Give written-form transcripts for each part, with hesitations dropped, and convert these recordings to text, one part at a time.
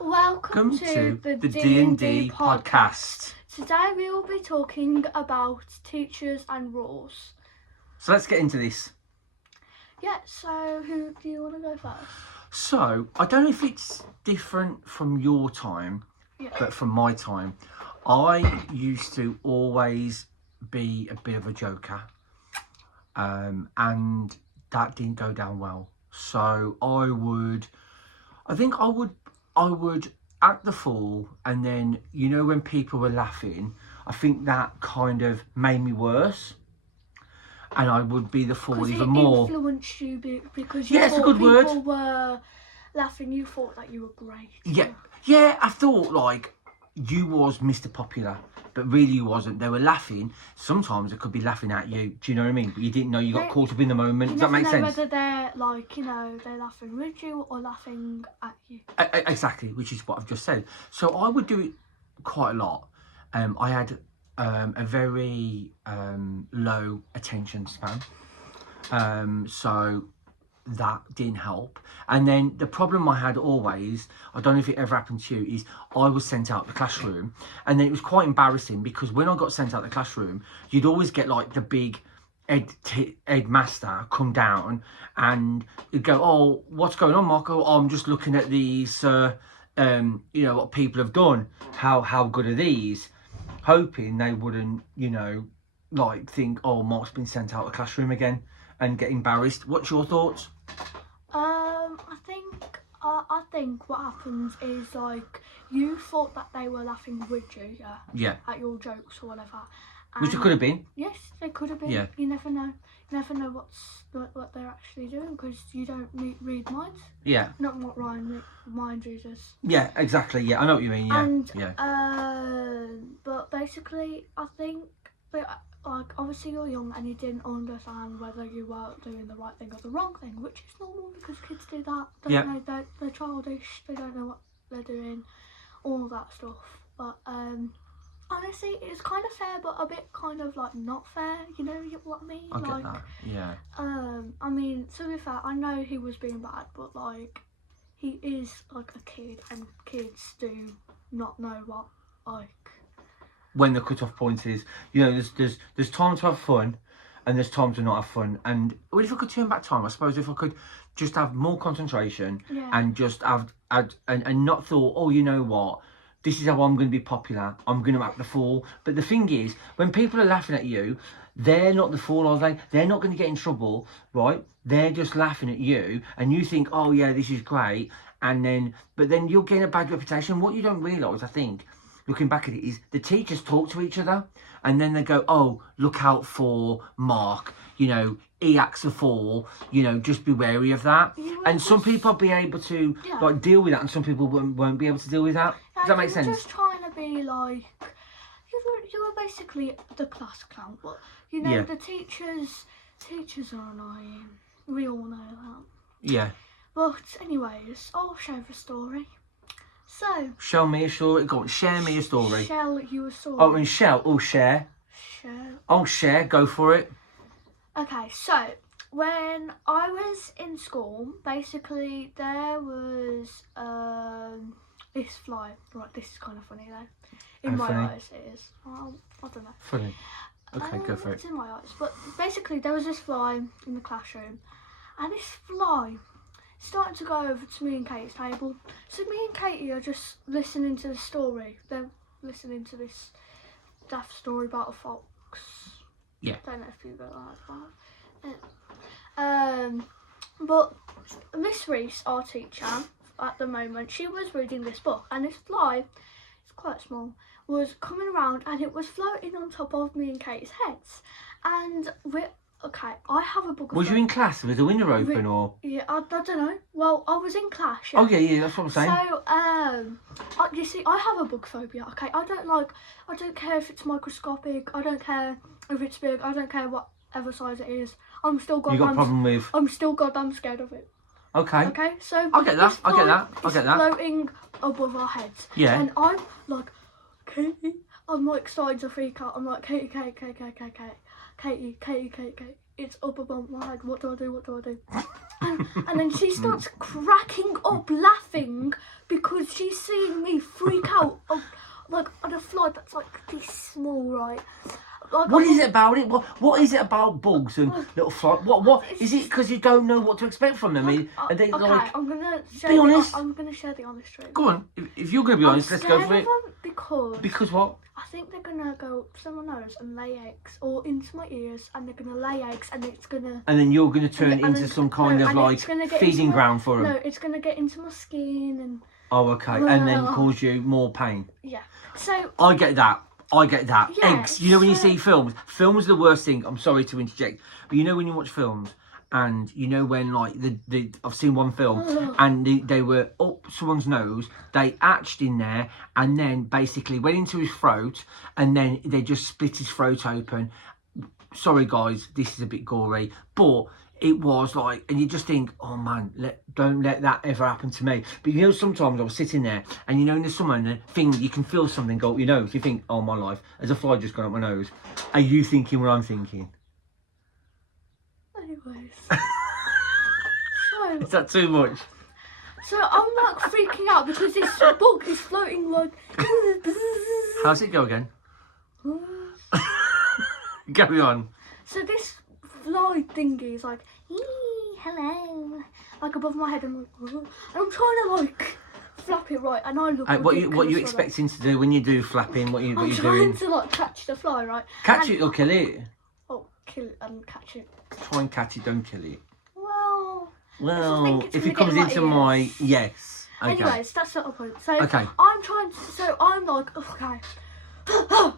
Welcome to the D&D podcast. Today we will be talking about teachers and rules. So let's get into this. Yeah, so who do you want to go first? So, I don't know if it's different from your time, but from my time, I used to always be a bit of a joker. And that didn't go down well. So I think I would act the fool, and then, you know, when people were laughing, I think that kind of made me worse. And I would be the fool even more. Because it influenced you because it's a good word. People were laughing, you thought that you were great. Yeah, I thought like you was Mr. Popular, but really you wasn't. They were laughing. Sometimes it could be laughing at you. Do you know what I mean? But you didn't know you got caught up in the moment. Does that make sense? You never know whether they're like, they're laughing with you or laughing at you. Exactly, which is what I've just said. So I would do it quite a lot. I had a very low attention span. So that didn't help. And then the problem I had always, I don't know if it ever happened to you, is I was sent out the classroom, and then it was quite embarrassing because when I got sent out the classroom, you'd always get like the big headmaster come down and you'd go, "Oh, what's going on, Marco? Oh, I'm just looking at these, what people have done. How good are these?" Hoping they wouldn't, think, "Oh, Mark's been sent out of the classroom again," and get embarrassed. What's your thoughts? I think what happens is like you thought that they were laughing with you, at your jokes or whatever. Which it could have been. Yes, they could have been. Yeah. You never know. You never know what they're actually doing because you don't read minds. Yeah. Not what Ryan mind readers. Yeah, exactly. Yeah, I know what you mean. Yeah. And but basically, I think like obviously you're young and you didn't understand whether you were doing the right thing or the wrong thing, which is normal because kids do that. They're childish. They don't know what they're doing, all that stuff. But honestly, it's kind of fair, but a bit kind of like not fair. You know what I mean? I get that. Yeah. I mean, to be fair, I know he was being bad, but like, he is like a kid, and kids do not know what like. When the cut-off point is, there's time to have fun, and there's time to not have fun. And if I could turn back time, I suppose if I could just have more concentration and just have and not thought, oh, you know what, this is how I'm going to be popular. I'm going to act the fool. But the thing is, when people are laughing at you, they're not the fool, are they? They're not going to get in trouble, right? They're just laughing at you, and you think, oh yeah, this is great, but then you'll gain a bad reputation. What you don't realise, I think, looking back at it, is the teachers talk to each other, and then they go, oh, look out for Mark, he acts a fool, just be wary of that. And some people will be able to deal with that, and some people won't be able to deal with that. Does that make sense? Just trying to be like, you were basically the class clown, but the teachers are annoying. We all know that. Yeah. But anyways, I'll share the story. So. Show me a story. Go on, share me a story. Share you a story. Oh, and share. Oh, share. Share. Oh, share. Go for it. Okay, so when I was in school, basically there was this fly. Right, this is kind of funny though. In my eyes, it is. Well, I don't know. Funny. Okay, go for it. It's in my eyes, but basically there was this fly in the classroom, and this fly started to go over to me and Katie's table. So me and Katie are just listening to the story. They're listening to this daft story about a fox. Yeah. Don't know if you got that. But Miss Reese, our teacher at the moment, she was reading this book, and this fly, it's quite small, was coming around, and it was floating on top of me and Katie's heads. And I have a book. Was you in class? Was the window open or? Yeah, I don't know. Well, I was in class. Yeah. Oh yeah, that's what I'm saying. So, you see, I have a bug phobia. Okay, I don't care if it's microscopic. I don't care if it's big. I don't care whatever size it is. I'm still goddamn. You got a problem with? I'm still goddamn scared of it. Okay. Okay, so I get that. I get that. Floating above our heads. Yeah. And I'm like, Katie. I'm like starting to freak out. I'm like, Katie. It's up above my head. What do I do? And then she starts cracking up laughing because she sees right? Like, What is it about it? What is it about bugs and little flies? What is it? Because you don't know what to expect from them, and they okay, like. I'm gonna share Be honest. I'm gonna share the honest truth. Go on. If you're gonna be honest, let's go for it. Because what? I think they're gonna go up to my nose and lay eggs, or into my ears, and they're gonna lay eggs, and it's gonna. And then you're gonna turn it and into then- some kind no, of and like it's gonna get feeding into my- ground for them. No, it's gonna get into my skin and Oh, okay. And then cause you more pain. yeah. So I get that. Yeah, eggs. You know when you so- see films are the worst thing. I'm sorry to interject, but you know when you watch films and you know when like the I've seen one film and they were up someone's nose, they hatched in there and then basically went into his throat and then they just split his throat open. Sorry guys, this is a bit gory, but it was like, and you just think, oh man, don't let that ever happen to me. But you know, sometimes I was sitting there, and you know, in the summer, and the thing, you can feel something go up your nose. You think, oh my life, has a fly just gone up my nose? Are you thinking what I'm thinking? anyways. Is that too much? So I'm like freaking out because this bug is floating like. How's it go again? Carry on. So this fly thingy is like, hello, like above my head, and I'm trying to like flap it right, and I look. What you ridiculous, expecting to do when you do flapping? What you I'm doing? trying to like catch the fly, right? Catch And- it or kill it? Oh, kill it and catch it. Try and catch it, don't kill it. Well. Well, think it's if gonna it comes get in into my my ears. yes. Okay. Anyways, that's not the point. So Okay. I'm trying to. So I'm like, okay,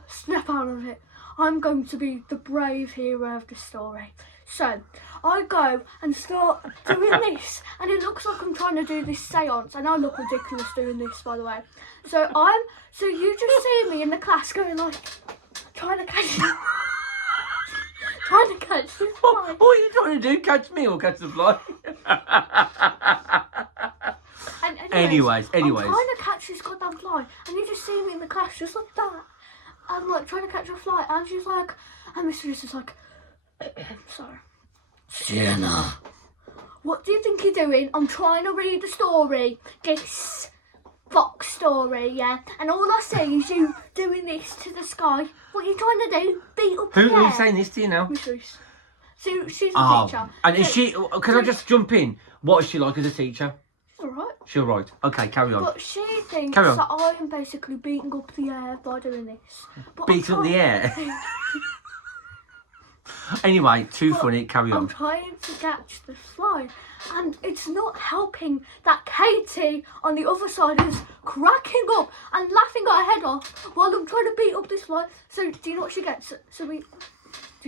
snap out of it. I'm going to be the brave hero of the story. So I go and start doing this, and it looks like I'm trying to do this seance, and I look ridiculous doing this, by the way. So you just see me in the class going like, trying to catch this fly. What are you trying to do? Catch me or catch the fly? And Anyways. I'm trying to catch this goddamn fly, and you just see me in the class just like that. I'm like trying to catch a fly, and she's like, and Miss Reese is like, sorry, Sienna, what do you think you're doing? I'm trying to read the story, this Fox story, yeah, and all I see is you doing this to the sky. What are you trying to do? Beat up the air. Who's saying this to you now? Miss Reese. So she's a teacher. And is she? Can I just jump in? What is she like as a teacher? All right. She's right. Okay, carry on. But she thinks Carry on. that I am basically beating up the air by doing this. But I'm Beating up the trying- air. Anyway, too funny. Carry I'm on. trying to catch the fly, and it's not helping that Katie on the other side is cracking up and laughing her head off while I'm trying to beat up this fly. So do you know what she gets? Do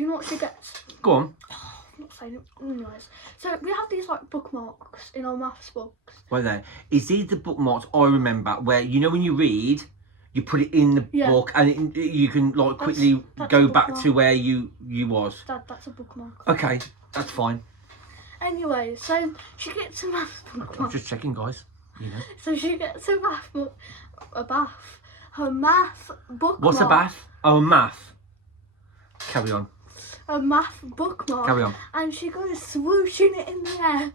you know what she gets? Go on. I'm not saying it. Anyways, so we have these like bookmarks in our maths books. Well then, is these the bookmarks I remember where you know when you read, you put it in the Yeah. book and you can like quickly that's go a back bookmark. to where you was. That's a bookmark. Okay, that's fine. Anyway, so she gets a maths I'm bookmark. just checking, guys. You know. So she gets a math book, her math bookmark. What's a bath? Oh, math. Carry on. A math bookmark. Carry on. And she goes swooshing it in the air.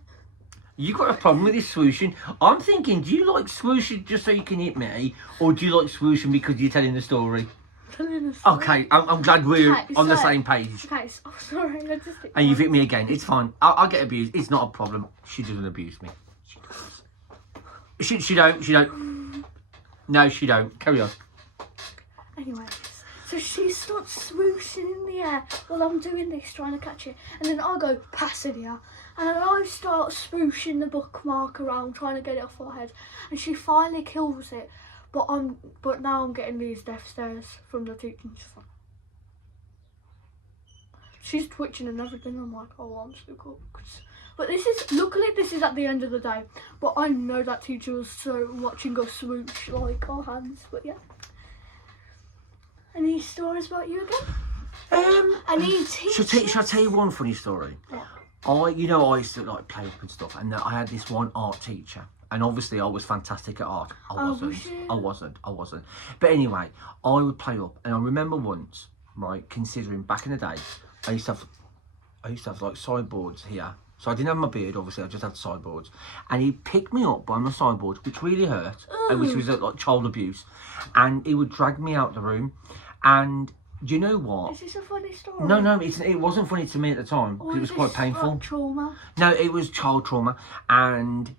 You got a problem with this swooshing? I'm thinking, do you like swooshing just so you can hit me, or do you like swooshing because you're telling the story? Telling us. Okay, I'm glad we're Okay, on the so- same page. Okay, so, sorry, I just. And you've hit me again. It's fine. I'll get abused. It's not a problem. She doesn't abuse me. She does. She don't. No, she don't. Carry on. Anyways, so she starts swooshing in the air while I'm doing this, trying to catch it. And then I go, pass it here. And then I start swooshing the bookmark around, trying to get it off her head. And she finally kills it. But now I'm getting these death stares from the teacher. She's twitching and everything. I'm like, oh, I'm so cool. But luckily this is at the end of the day. But I know that teacher was so watching us swoosh like our hands. But yeah. Any stories about you again? Any teachers? Shall I tell you one funny story? Yeah. I used to like play up and stuff, and I had this one art teacher, and obviously I was fantastic at art. was you? I wasn't. But anyway, I would play up, and I remember once, right, considering back in the day, I used to have like sideboards here. So I didn't have my beard, obviously, I just had sideboards. And he picked me up by my sideboard, which really hurt, and which was like child abuse. And he would drag me out the room, and Do you know what? Is this a funny story? No, it wasn't funny to me at the time because it was quite painful. Like trauma? No, it was child trauma, and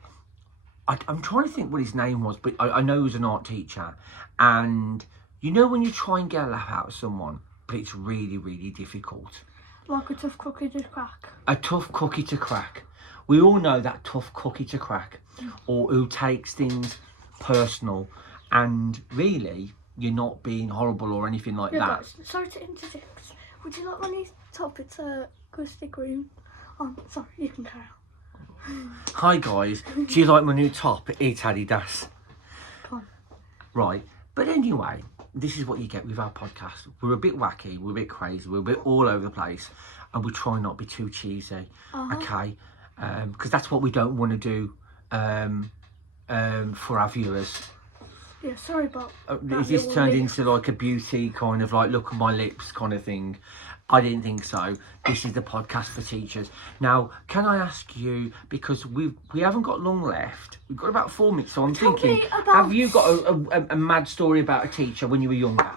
I'm trying to think what his name was, but I know he was an art teacher. And you know when you try and get a laugh out of someone, but it's really, really difficult. Like a tough cookie to crack. A tough cookie to crack. We all know that tough cookie to crack, or who takes things personal, and really, you're not being horrible or anything like that. Guys, sorry to interject. Would you like my new top? It's a Krispy Kreme. Oh, sorry, you can carry on. Hi guys, do you like my new top? It's Adidas. Come on. Right, but anyway, this is what you get with our podcast. We're a bit wacky, we're a bit crazy, we're a bit all over the place, and we try not to be too cheesy, okay? Because that's what we don't want to do for our viewers. Yeah, sorry about Is this turned into like a beauty kind of like look at my lips kind of thing? I didn't think so. This is the podcast for teachers. Now, can I ask you, because we haven't got long left, we've got about 4 minutes, so I'm thinking, have you got a mad story about a teacher when you were younger?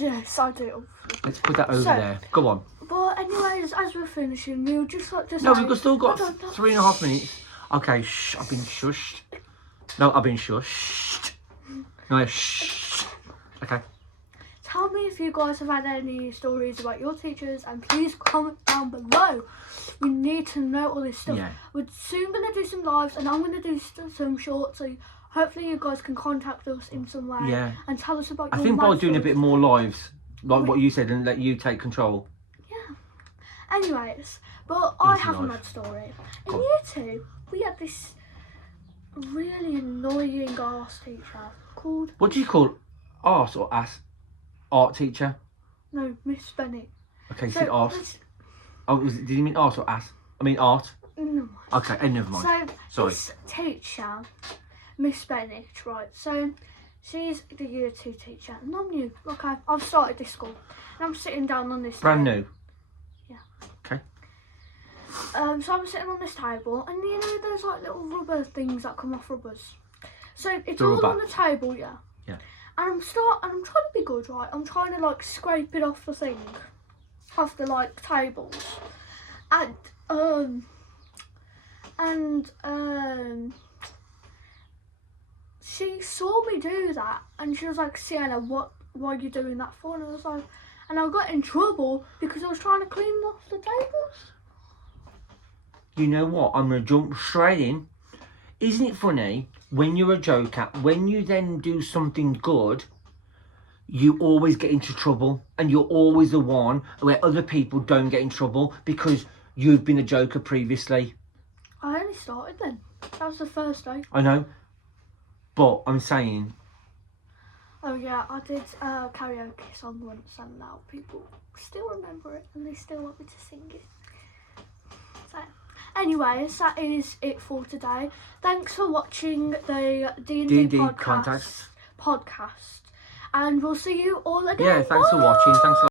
Yes, I do. Let's put that over there. Go on. But anyways, as we're finishing, we would just like to say... No, we've still got 3.5 minutes. Okay, shh, I've been shushed. No, I've been shushed. No, shh. Okay. Tell me if you guys have had any stories about your teachers, and please comment down below. We need to know all this stuff. Yeah. We're soon going to do some lives, and I'm going to do some shorts, so hopefully you guys can contact us in some way and tell us about your I think by doing a stories. bit more lives, like what you said, and let you take control. Yeah. Anyways, but I have a mad story. In year 2, we had this really annoying arse teacher called... What do you call arse or ass? Art teacher? No, Miss Benny. Okay, you said arse. Did you mean arse or ass? I mean art. No. Okay, never mind. So, Sorry. this teacher, Miss Bennett, right, so she's the year 2 teacher, and I'm new. Look, I've started this school, and I'm sitting down on this Brand table. new? Yeah. Okay. So I'm sitting on this table, and you know those like little rubber things that come off rubbers? So it's all on the table, yeah? Yeah. And I'm trying to be good, right? I'm trying to like scrape it off the thing, off the like tables, and she saw me do that, and she was like, "Sienna, what are you doing that for?" And I was like, and I got in trouble because I was trying to clean off the tables. You know what? I'm going to jump straight in. Isn't it funny, when you're a joker, when you then do something good, you always get into trouble, and you're always the one where other people don't get in trouble because you've been a joker previously. I only started then. That was the first day. I know, but I'm saying... Oh yeah, I did a karaoke song once, and now people still remember it, and they still want me to sing it. So, anyways, that is it for today. Thanks for watching the D&D podcast, and we'll see you all again. Yeah, thanks for watching. Thanks a lot.